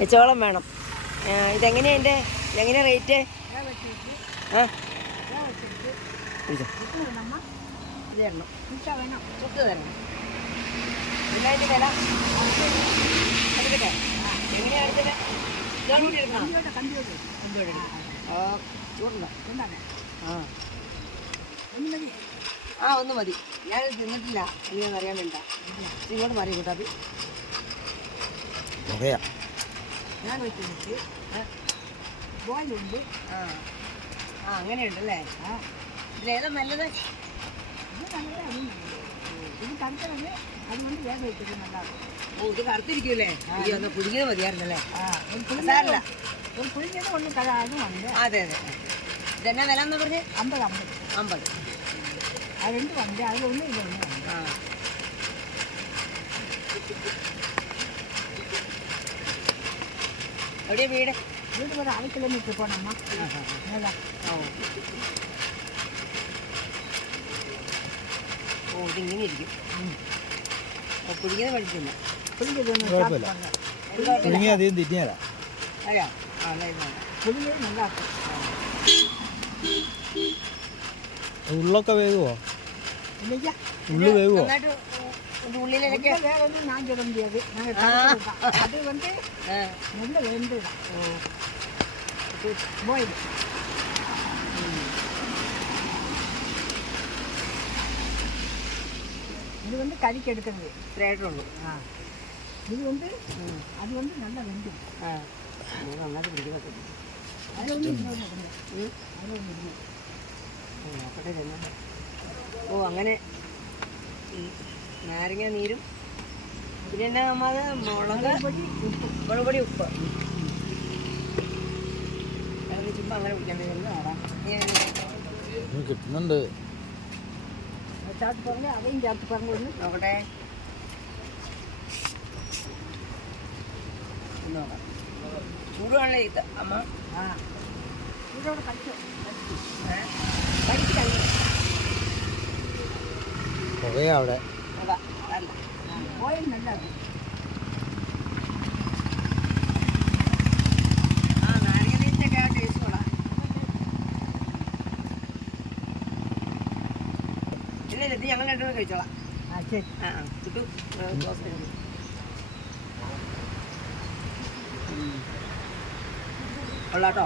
വെച്ചോളം വേണം. ഇതെങ്ങനെയാ ഇതെങ്ങനെയാ റേറ്റ്? ആ ചുട്ട് തരണം. പിന്നെ അതിൻ്റെ വില എടുക്കട്ടെ? എങ്ങനെയാണ് എടുത്തത്? ഇതോടുകൂടി എടുക്കണം. ചൂടുണ്ടോ? ഒന്ന് മതി. ഞാൻ തിന്നിട്ടില്ല, എനിക്കൊന്നും അറിയാൻ വേണ്ട. ഇങ്ങോട്ട് മാറി കൂട്ടാപ്പി. ഞാൻ വെച്ചിട്ട് ബോയിലുണ്ട്. അങ്ങനെയുണ്ടല്ലേ? ഇതിലേതാ നല്ലത്? ഇത് കറുത്തത് അതുകൊണ്ട് വേഗം വെച്ചത് നല്ലതാണ്. ഇത് കറുത്തിരിക്കൂല്ലേ? അയ്യോ, ഒന്ന് പുഴുങ്ങിയത് മതിയായിരുന്നല്ലേ? സാരല്ല, ഒരു പുഴുങ്ങിയത് കൊണ്ട് അതുമുണ്ട്. അതെ അതെ. ഇതെന്നാ വില എന്ന് പറഞ്ഞ്? 50. അത് രണ്ടും ഉണ്ട്. അതിലൊന്നും ഇല്ല. എവിടെയാ വീട്? വീട് ഒരു 1/2 കിലോമീറ്റർ പോണമ്മ. ഇതിങ്ങനെ ഇരിക്കും. പുഴുങ്ങിയത് പഠിച്ചില്ല. ഉള്ളൊക്കെ വേകുവോ? ഉള്ളു വേകുവോ? ഉള്ളിലേക്ക് ഞാൻ ചുടണ്ടിയത് അതുകൊണ്ട് നല്ല വേണ്ട ബോയിൽ. ഇതുകൊണ്ട് കരിക്കെടുക്കുന്നത് ഇത്രയായിട്ടുള്ളൂ. ഇതുകൊണ്ട് അതുകൊണ്ട് നല്ല വെന്തും നന്നായിട്ട് പിടിക്കുന്നത്. അങ്ങനെ നാരങ്ങ നീരും പിന്നെ എന്നാ നമ്മൾ മുളക് പൊടി ഉപ്പ് ചുമ്മാ അങ്ങനെ പിടിക്കാൻ കിട്ടുന്നുണ്ട്. പറഞ്ഞ അதையும் ചേർത്ത് പറഞ്ഞു നോക്കട്ടെ. നോക്കാം. ചൂടുവാണല്ലേ ഇത് അമ്മ? ചൂടോടെ കഴിച്ചു പുകയാ അവിടെ. ഓയിൽ നല്ലത്. നാരങ്ങ നീരിൻ്റെ ആ ടേസ്റ്റ് കൊള്ളാം. ഇല്ല ഇത് ഞങ്ങൾ രണ്ടുകൂടെ കഴിച്ചോളാം. ശരി. ചുട്ടു കൊള്ളാട്ടോ.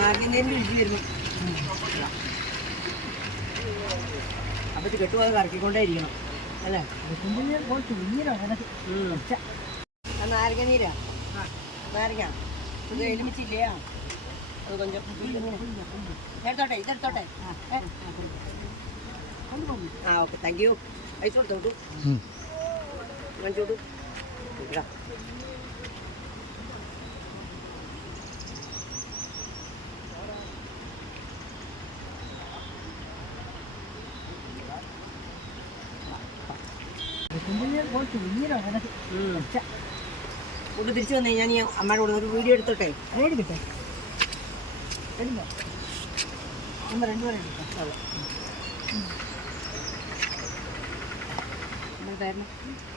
നാരങ്ങ നീരിൻ്റെ രുചി വരുന്നു. അപ്പോൾ ഇത് കെട്ടുപോയത് കറക്കിക്കൊണ്ടേ ഇരിക്കണം അല്ലേ? നാരങ്ങ നീരാ? നാരങ്ങ ഇത് എലുമിച്ചില്ലേ? അത് കൊഞ്ചം എടുത്തോട്ടെ, ഇതെടുത്തോട്ടെ. Okay, thank you. പൈസ കൊടുത്തോട്ടു. മഞ്ചോട്ടു ഇടാം. ഫുഡ് തിരിച്ചു വന്നു കഴിഞ്ഞാൽ ഞാൻ അമ്മയുടെ കൂടെ ഒരു വീഡിയോ എടുത്തോട്ടെ? എടുക്കട്ടെ. എടുക്കോ? നമ്മൾ രണ്ടുപേരും എടുക്കാം.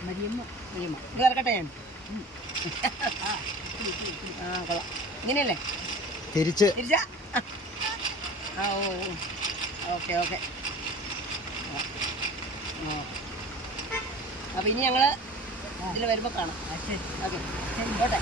മരിയമ്മ. ഇത് ഇറക്കട്ടെ ഞാൻ? കൊള്ളാം. ഇങ്ങനെയല്ലേ? തിരിച്ചാ? ഓക്കെ. അപ്പോൾ ഇനി ഞങ്ങൾ ഇതിൽ വരുമ്പോൾ കാണാം. ഓക്കെ, ഓട്ടെ.